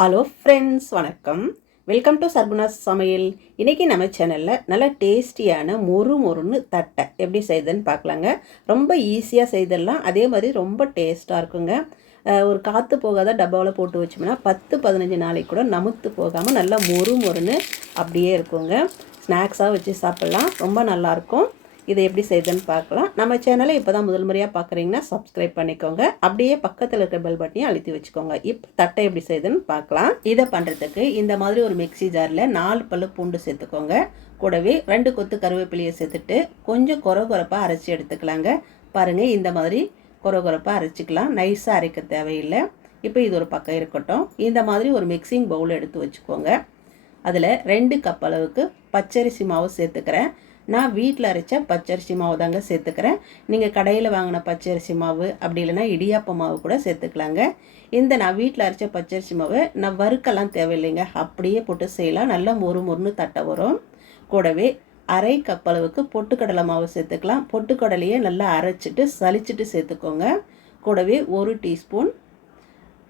Hello friends வணக்கம். Welcome to Sarguna's சமையல். இன்றைக்கி நம்ம சேனலில் நல்ல டேஸ்டியான மொறு மொறுன்னு தட்டை எப்படி செய்யுதுன்னு பார்க்கலாங்க. ரொம்ப ஈஸியாக செய்திடலாம். அதே மாதிரி ரொம்ப டேஸ்ட்டாக இருக்குங்க. ஒரு காற்று போகாத டப்பாவில் போட்டு வச்சோம்னா பத்து பதினஞ்சு நாளைக்கு கூட நமுத்து போகாமல் நல்லா மொறு மொறுன்னு அப்படியே இருக்குங்க. ஸ்நாக்ஸாக வச்சு சாப்பிட்லாம். ரொம்ப நல்லாயிருக்கும் இதை எப்படி செய்யுதுன்னு பார்க்கலாம். நம்ம சேனலை இப்போ தான் முதல் முறையாக பார்க்குறீங்கன்னா சப்ஸ்கிரைப் பண்ணிக்கோங்க. அப்படியே பக்கத்தில் இருக்கிற பெல் பட்டனையும் அழுத்தி வச்சுக்கோங்க. இப்போ தட்டை எப்படி செய்யுதுன்னு பார்க்கலாம். இதை பண்ணுறதுக்கு இந்த மாதிரி ஒரு மிக்ஸி ஜாரில் நாலு பல்லு பூண்டு சேர்த்துக்கோங்க. கூடவே ரெண்டு கொத்து கருவேப்பிலையை சேர்த்துட்டு கொஞ்சம் கொர கொரப்பாக அரைச்சி எடுத்துக்கலாங்க. பாருங்கள் இந்த மாதிரி கொர கொரப்பாக அரைச்சிக்கலாம். நைஸாக அரைக்க தேவையில்லை. இப்போ இது ஒரு பக்கம் இருக்கட்டும். இந்த மாதிரி ஒரு மிக்சிங் பவுல் எடுத்து வச்சுக்கோங்க. அதில் ரெண்டு கப் அளவுக்கு பச்சரிசி மாவு சேர்த்துக்கிறேன். நான் வீட்டில் அரைச்ச பச்சரிசி மாவு தாங்க சேர்த்துக்கிறேன். நீங்கள் கடையில் வாங்கின பச்சரிசி மாவு அப்படி இல்லைன்னா இடியாப்ப மாவு கூட சேர்த்துக்கலாங்க. இந்த நான் வீட்டில் அரைச்ச பச்சரிசி மாவு நான் வறுக்கெல்லாம் தேவையில்லைங்க. அப்படியே போட்டு செய்யலாம். நல்லா மொறு மொறுன்னு தட்டை வரும். கூடவே அரை கப் அளவுக்கு பொட்டுக்கடலை மாவு சேர்த்துக்கலாம். பொட்டுக்கடலையே நல்லா அரைச்சிட்டு சலிச்சிட்டு சேர்த்துக்கோங்க. கூடவே ஒரு டீஸ்பூன்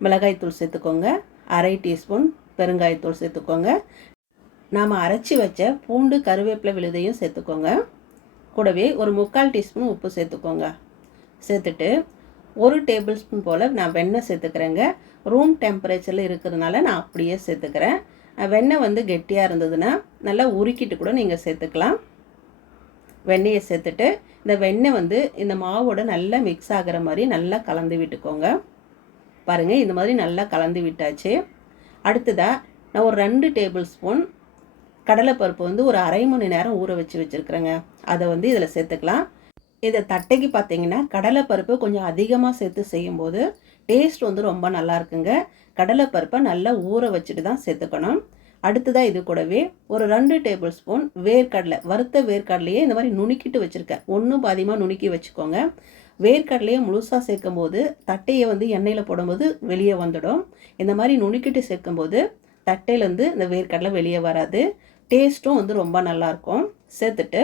மிளகாய்த்தூள் சேர்த்துக்கோங்க. அரை டீஸ்பூன் பெருங்காயத்தூள் சேர்த்துக்கோங்க. நாம் அரைச்சி வச்ச பூண்டு கருவேப்பிலை விழுதையும் சேர்த்துக்கோங்க. கூடவே ஒரு முக்கால் டீஸ்பூன் உப்பு சேர்த்துக்கோங்க. சேர்த்துட்டு ஒரு டேபிள் ஸ்பூன் போல் நான் வெண்ணெய் சேர்த்துக்கிறேங்க. ரூம் டெம்பரேச்சரில் இருக்கிறதுனால நான் அப்படியே சேர்த்துக்கிறேன். வெண்ணெய் வந்து கெட்டியாக இருந்ததுன்னா நல்லா உருக்கிட்டு கூட நீங்கள் சேர்த்துக்கலாம். வெண்ணெயை சேர்த்துட்டு இந்த வெண்ணெய் வந்து இந்த மாவோட நல்லா மிக்ஸ் ஆகிற மாதிரி நல்லா கலந்து விட்டுக்கோங்க. பாருங்கள் இந்த மாதிரி நல்லா கலந்து விட்டாச்சு. அடுத்ததாக நான் ஒரு ரெண்டு டேபிள் ஸ்பூன் கடலைப்பருப்பு வந்து ஒரு அரை மணி நேரம் ஊற வச்சு வச்சுருக்குறேங்க. அதை வந்து இதில் சேர்த்துக்கலாம். இதை தட்டைக்கு பார்த்தீங்கன்னா கடலைப்பருப்பு கொஞ்சம் அதிகமாக சேர்த்து செய்யும்போது டேஸ்ட் வந்து ரொம்ப நல்லா இருக்குங்க. கடலைப்பருப்பை நல்லா ஊற வச்சுட்டு தான் சேர்த்துக்கணும். அடுத்ததாக இது கூடவே ஒரு ரெண்டு டேபிள் ஸ்பூன் வேர்க்கடலை வறுத்த வேர்க்கடலையே இந்த மாதிரி நுணுக்கிட்டு வச்சுருக்கேன். ஒன்றும் பாதியமாக நுணுக்கி வச்சுக்கோங்க. வேர்க்கடலையை முழுசாக சேர்க்கும் போது தட்டையை வந்து எண்ணெயில் போடும்போது வெளியே வந்துடும். இந்த மாதிரி நுணுக்கிட்டு சேர்க்கும்போது தட்டையிலேருந்து இந்த வேர்க்கடலை வெளியே வராது. டேஸ்ட்டும் வந்து ரொம்ப நல்லாயிருக்கும். சேர்த்துட்டு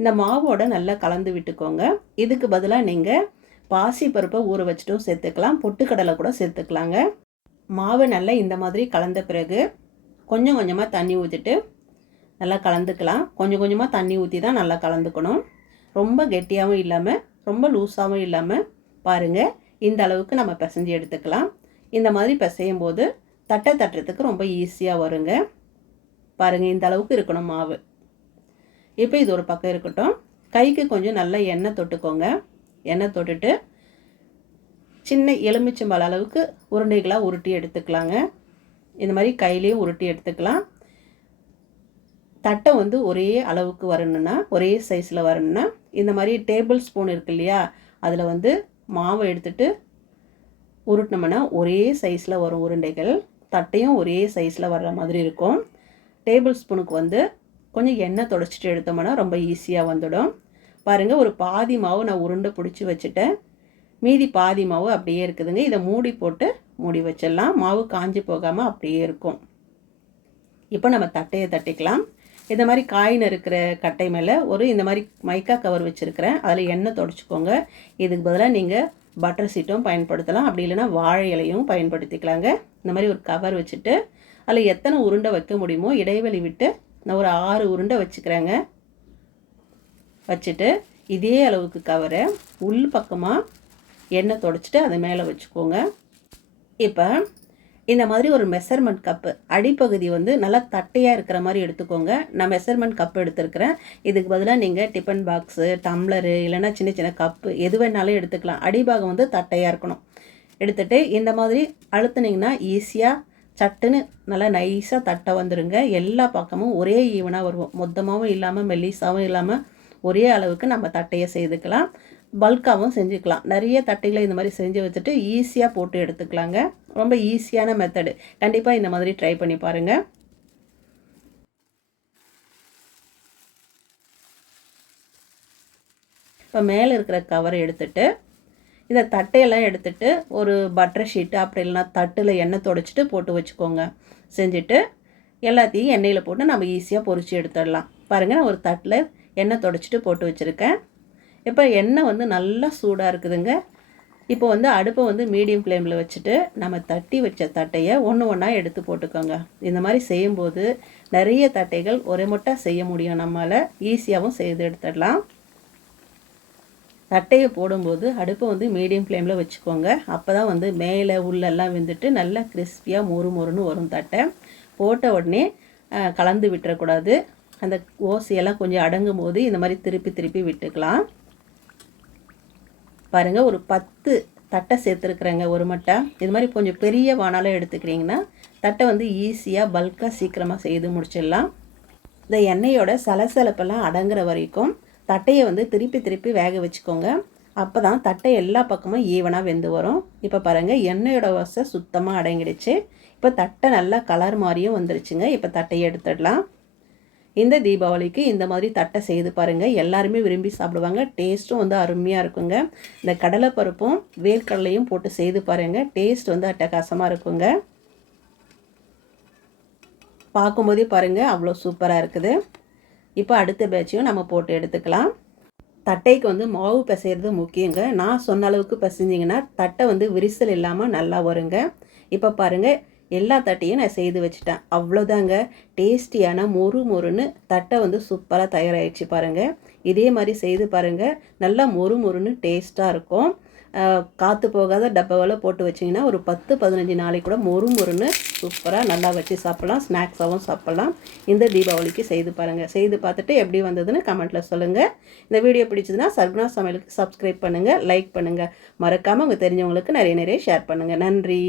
இந்த மாவோட நல்லா கலந்து விட்டுக்கோங்க. இதுக்கு பதிலாக நீங்கள் பாசி பருப்பை ஊற வச்சுட்டும் சேர்த்துக்கலாம். பொட்டுக்கடலை கூட சேர்த்துக்கலாங்க. மாவு நல்லா இந்த மாதிரி கலந்த பிறகு கொஞ்சம் கொஞ்சமாக தண்ணி ஊற்றிட்டு நல்லா கலந்துக்கலாம். கொஞ்சம் கொஞ்சமாக தண்ணி ஊற்றி தான் நல்லா கலந்துக்கணும். ரொம்ப கெட்டியாகவும் இல்லாமல் ரொம்ப லூஸாகவும் இல்லாமல் பாருங்கள் இந்த அளவுக்கு நம்ம பிசைஞ்சு எடுத்துக்கலாம். இந்த மாதிரி பிசையும் போது தட்டை தட்டுறதுக்கு ரொம்ப ஈஸியாக வருங்க. பாருங்கள் இந்த அளவுக்கு இருக்கணும் மாவு. இப்போ இது ஒரு பக்கம் இருக்கட்டும். கைக்கு கொஞ்சம் நல்லா எண்ணெய் தொட்டுக்கோங்க. எண்ணெய் தொட்டுட்டு சின்ன எலுமிச்சம்பழ அளவுக்கு உருண்டைகளாக உருட்டி எடுத்துக்கலாங்க. இந்த மாதிரி கையிலையும் உருட்டி எடுத்துக்கலாம். தட்டை வந்து ஒரே அளவுக்கு வரணும்னா ஒரே சைஸில் வரணும்னா இந்த மாதிரி டேபிள் ஸ்பூன் இருக்கு இல்லையா அதில் வந்து மாவை எடுத்துட்டு உருட்டினோம்னா ஒரே சைஸில் வரும் உருண்டைகள். தட்டையும் ஒரே சைஸில் வர்ற மாதிரி இருக்கும். டேபிள் ஸ்பூனுக்கு வந்து கொஞ்சம் எண்ணெய் தொடச்சிட்டு எடுத்தோம்னா ரொம்ப ஈஸியாக வந்துடும். பாருங்கள் ஒரு பாதி மாவு நான் உருண்டை பிடிச்சி வச்சுட்டேன். மீதி பாதி மாவு அப்படியே இருக்குதுங்க. இதை மூடி போட்டு மூடி வச்சிடலாம். மாவு காஞ்சி போகாமல் அப்படியே இருக்கும். இப்போ நம்ம தட்டையை தட்டிக்கலாம். இந்த மாதிரி காயின் இருக்கிற கட்டை மேலே ஒரு இந்த மாதிரி மைக்கா கவர் வச்சுருக்கிறேன். அதில் எண்ணெய் தொடச்சிக்கோங்க. இதுக்கு பதிலாக நீங்கள் பட்டர் சீட்டும் பயன்படுத்தலாம். அப்படி இல்லைன்னா வாழை இலையும் பயன்படுத்திக்கலாங்க. இந்த மாதிரி ஒரு கவர் வச்சுட்டு அதில் எத்தனை உருண்டை வைக்க முடியுமோ இடைவெளி விட்டு நான் ஒரு ஆறு உருண்டை வச்சுக்கிறேங்க. வச்சுட்டு இதே அளவுக்கு கவரை உள் பக்கமாக எண்ணெய் தொடச்சிட்டு அதை மேலே வச்சுக்கோங்க. இப்போ இந்த மாதிரி ஒரு மெஷர்மெண்ட் கப்பு அடிப்பகுதி வந்து நல்லா தட்டையாக இருக்கிற மாதிரி எடுத்துக்கோங்க. நான் மெஷர்மெண்ட் கப் எடுத்துருக்கிறேன். இதுக்கு பதிலாக நீங்கள் டிஃபன் பாக்ஸு டம்ளரு இல்லைன்னா சின்ன சின்ன கப்பு எது வேணாலும் எடுத்துக்கலாம். அடிபாகம் வந்து தட்டையாக இருக்கணும். எடுத்துகிட்டு இந்த மாதிரி அழுத்துனீங்கன்னா ஈஸியாக சட்டுன்னு நல்லா நைஸாக தட்டை வந்துடுங்க எல்லா பக்கமும் ஒரே ஈவனாக வருவோம் மொத்தமாகவும் இல்லாமல் மெல்லிஸாகவும் இல்லாமல் ஒரே அளவுக்கு நம்ம தட்டையை செய்துக்கலாம். பல்காகவும் செஞ்சுக்கலாம். நிறைய தட்டைகளை இந்த மாதிரி செஞ்சு வச்சுட்டு ஈஸியாக போட்டு எடுத்துக்கலாங்க. ரொம்ப ஈஸியான மெத்தடு கண்டிப்பாக இந்த மாதிரி ட்ரை பண்ணி பாருங்கள் இப்போ மேலே இருக்கிற கவரை எடுத்துகிட்டு இந்த தட்டையெல்லாம் எடுத்துட்டு ஒரு பட்டர் ஷீட்டு அப்படி இல்லைன்னா தட்டில் எண்ணெய் தொடச்சிட்டு போட்டு வச்சுக்கோங்க. செஞ்சுட்டு எல்லாத்தையும் எண்ணெயில் போட்டு நம்ம ஈஸியாக பொறிச்சு எடுத்துடலாம். பாருங்கள் நான் ஒரு தட்டில் எண்ணெய் தொடச்சிட்டு போட்டு வச்சுருக்கேன். இப்போ எண்ணெய் வந்து நல்லா சூடாக இருக்குதுங்க. இப்போ வந்து அடுப்பை வந்து மீடியம் ஃப்ளேமில் வச்சுட்டு நம்ம தட்டி வச்ச தட்டையை ஒன்று ஒன்றா எடுத்து போட்டுக்கோங்க. இந்த மாதிரி செய்யும்போது நிறைய தட்டைகள் ஒரே மொட்டா செய்ய முடியும். நம்மளால் ஈஸியாகவும் செய்து எடுத்துடலாம். தட்டையை போடும்போது அடுப்பை வந்து மீடியம் ஃப்ளேமில் வச்சுக்கோங்க. அப்போ தான் வந்து மேலே உள்ளெல்லாம் வெந்துட்டு நல்லா கிறிஸ்பியாக மொறு மொறுன்னு வரும் தட்டை. போட்ட உடனே கலந்து விட்டுறக்கூடாது. அந்த ஓசையெல்லாம் கொஞ்சம் அடங்கும் போது இந்த மாதிரி திருப்பி திருப்பி விட்டுக்கலாம். பாருங்கள் ஒரு பத்து தட்டை சேர்த்துருக்குறேங்க ஒரு மட்டை. இது மாதிரி கொஞ்சம் பெரிய வானாலும் எடுத்துக்கிறீங்கன்னா தட்டை வந்து ஈஸியாக பல்காக சீக்கிரமாக செய்து முடிச்சிடலாம். இந்த எண்ணெயோட சலசலப்பெல்லாம் அடங்குற வரைக்கும் தட்டையை வந்து திருப்பி திருப்பி வேக வச்சுக்கோங்க. அப்போ தான் தட்டை எல்லா பக்கமும் ஈவனாக வெந்து வரும். இப்போ பாருங்கள் எண்ணெயோட வசை சுத்தமாக அடங்கிடுச்சு. இப்போ தட்டை நல்லா கலர் மாதிரியும் வந்துருச்சுங்க. இப்போ தட்டையை எடுத்துடலாம். இந்த தீபாவளிக்கு இந்த மாதிரி தட்டை செய்து பாருங்கள் எல்லாருமே விரும்பி சாப்பிடுவாங்க. டேஸ்ட்டும் வந்து அருமையாக இருக்குங்க. இந்த கடலைப்பருப்பும் வேர்க்கடலையும் போட்டு செய்து பாருங்கள் டேஸ்ட் வந்து அட்டகாசமாக இருக்குங்க. பார்க்கும்போதே பாருங்கள் அவ்வளோ சூப்பராக இருக்குது. இப்போ அடுத்த பேட்சையும் நம்ம போட்டு எடுத்துக்கலாம். தட்டைக்கு வந்து மாவு பிசைகிறது முக்கியங்க. நான் சொன்ன அளவுக்கு பிசைஞ்சிங்கன்னா தட்டை வந்து விரிசல் இல்லாமல் நல்லா வருங்க. இப்போ பாருங்கள் எல்லா தட்டையும் நான் செய்து வச்சுட்டேன். அவ்வளோதாங்க. டேஸ்டியான மொறு மொறுன்னு தட்டை வந்து சூப்பராக தயாராகிடுச்சு பாருங்கள் இதே மாதிரி செய்து பாருங்கள் நல்லா மொறு மொறுன்னு டேஸ்ட்டாக இருக்கும். காற்று போகாத டப்பாவில் போட்டு வச்சிங்கன்னா ஒரு பத்து பதினஞ்சு நாளைக்கு கூட மொறு மொறுன்னு சூப்பராக நல்லா வச்சு சாப்பிட்லாம். ஸ்நாக்ஸாகவும் சாப்பிட்லாம். இந்த தீபாவளிக்கு செய்து பாருங்கள் செய்து பார்த்துட்டு எப்படி வந்ததுன்னு கமெண்ட்டில் சொல்லுங்கள் இந்த வீடியோ பிடிச்சதுன்னா சர்குணா சமையலுக்கு சப்ஸ்கிரைப் பண்ணுங்கள் லைக் பண்ணுங்கள் மறக்காமல் உங்கள் தெரிஞ்சவங்களுக்கு நிறைய நிறைய ஷேர் பண்ணுங்கள் நன்றி.